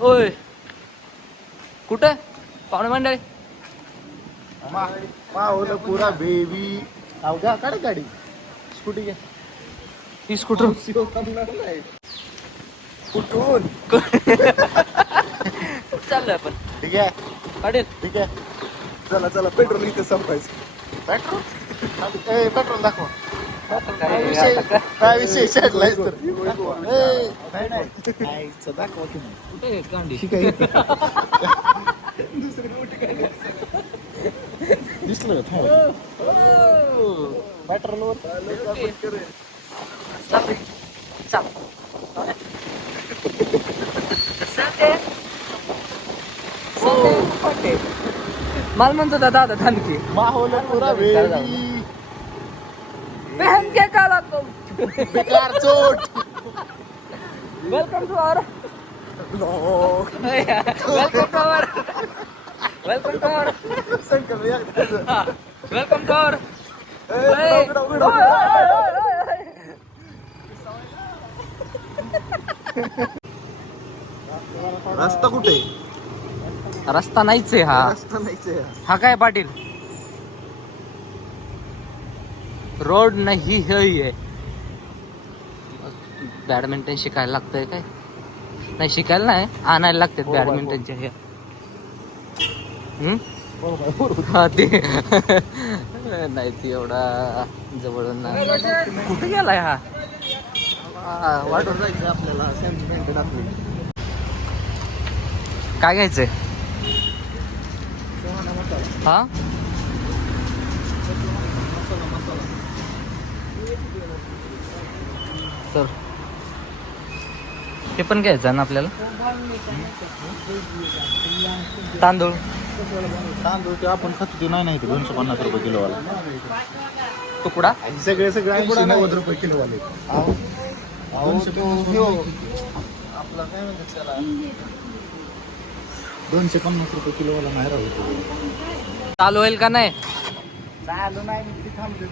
ओय कुठं पाहुणे मंडळी माहोल पुरा बेबी अवघा काढ गाडी स्कूटी घ्या ही स्कूटर कुठून चाललोय आपण ठीक आहे पाटील ठीक आहे चला चला पेट्रोल इथे संपायचं पेट्रोल पेट्रोल दाखवा काय विषय चढलाय तर दाखवा की कुठे कांडी दिसलं पेट्रोलवर चाल मला म्हणतो दादा थांबकी माहोल पुरा बेबी बहन के काला तुम बेकार चोट welcome to our welcome to our welcome to our रस्ता कुठे रस्ता नाहीच आहे हा रस्ता नाहीच हा काय पाटील रोड नाही हे बॅडमिंटन शिकायला लागतंय काय नाही शिकायला नाही आणायला लागतात बॅडमिंटनच्या हे हा ते नाही ते एवढा जवळून नाही कुठे गेलाय हा वाटून जायचं आपल्याला सेंटिमेंट आपली काय घ्यायचंय हा सर हे पण घ्यायचं ना आपल्याला तांदूळ तांदूळ ते आपण खातो ते नाही ते 250 रुपये किलो वाला तुकडा सगळे 90 रुपये किलो वाले आपला काय म्हणतात त्याला 250 रुपये किलो वाला नाही राहतो चालू होईल का नाही चालू नाही थांबते